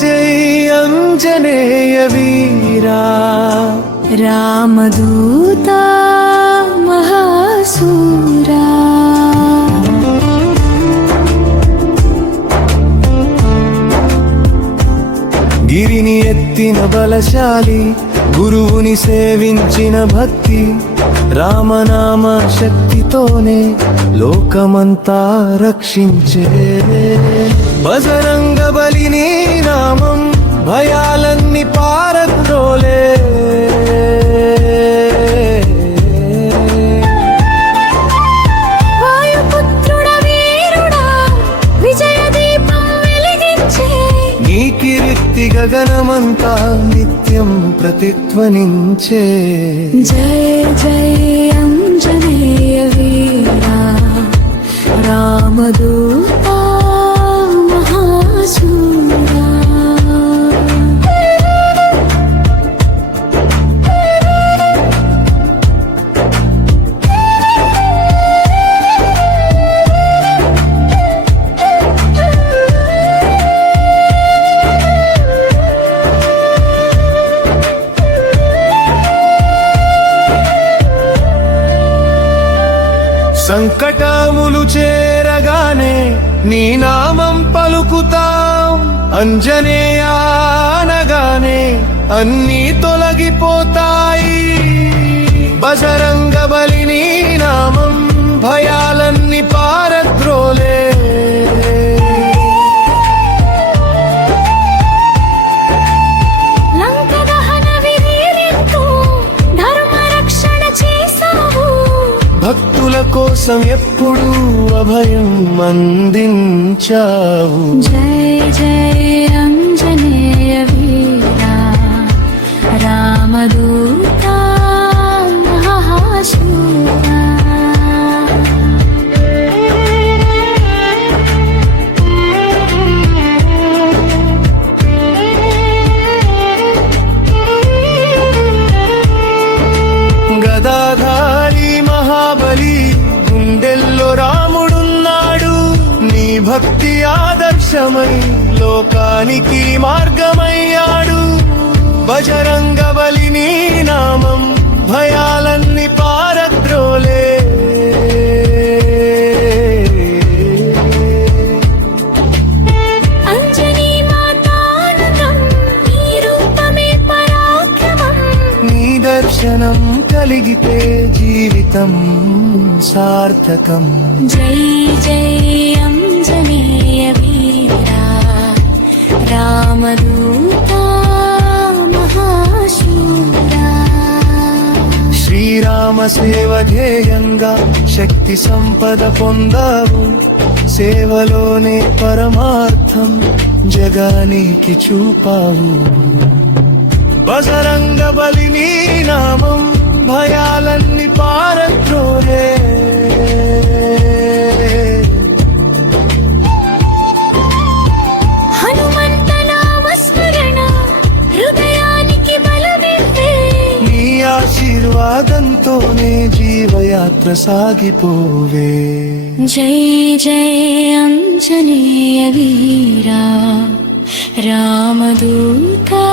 జై అంజనేయ వీరా రామదూతా మహాసూరా గిరిని ఎత్తిన బలశాలి గురువుని సేవించిన భక్తి రామనామ శక్తితోనే లోకమంతా రక్షించే బజరంగ బలిని నామం భయాలన్నీ పారద్రోలే నీ కీర్తి గగనమంతా నిత్యం ప్రతిధ్వనించే జయ జయ అంజనేయ వీరా రామదూతా మహాసూరా సంకటములు చేరగానే నీ నామం పలుకుతాం అంజనేయ అనగానే అన్నీ తొలగిపోతాయి బజరంగ బలి నీ నామం భయాలన్నీ పారద్రోలే భక్తుల కోసం ఎప్పుడూ అభయం అందించావు జయ జయ అంజనేయ వీరా రామదూతా మహాసూరా గదాధారి మహాబలి గుండెల్లో రాముడున్నాడు నీ భక్తి ఆదర్శమై లోకానికి మార్గమయ్యాడు బజరంగ బలి నీ నామం భయాలన్నీ పారద్రోలే దర్శనం కలిగితే జీవితం సార్థకం జై జై అంజనేయ వీరా రామదూతా మహాశూరా శ్రీరామ సేవ ధ్యేయంగా శక్తి సంపద పొందావు సేవలోనే పరమార్థం జగానికి చూపావు బజరంగ బలి నీ నామం భయాలన్నీ పారద్రోలే హనుమంత నామ స్మరణ హృదయానికి బలమివ్వే నీ ఆశీర్వాదంతోనే జీవయాత్ర సాగిపోవే జై జై అంజనేయ వీరా రామదూతా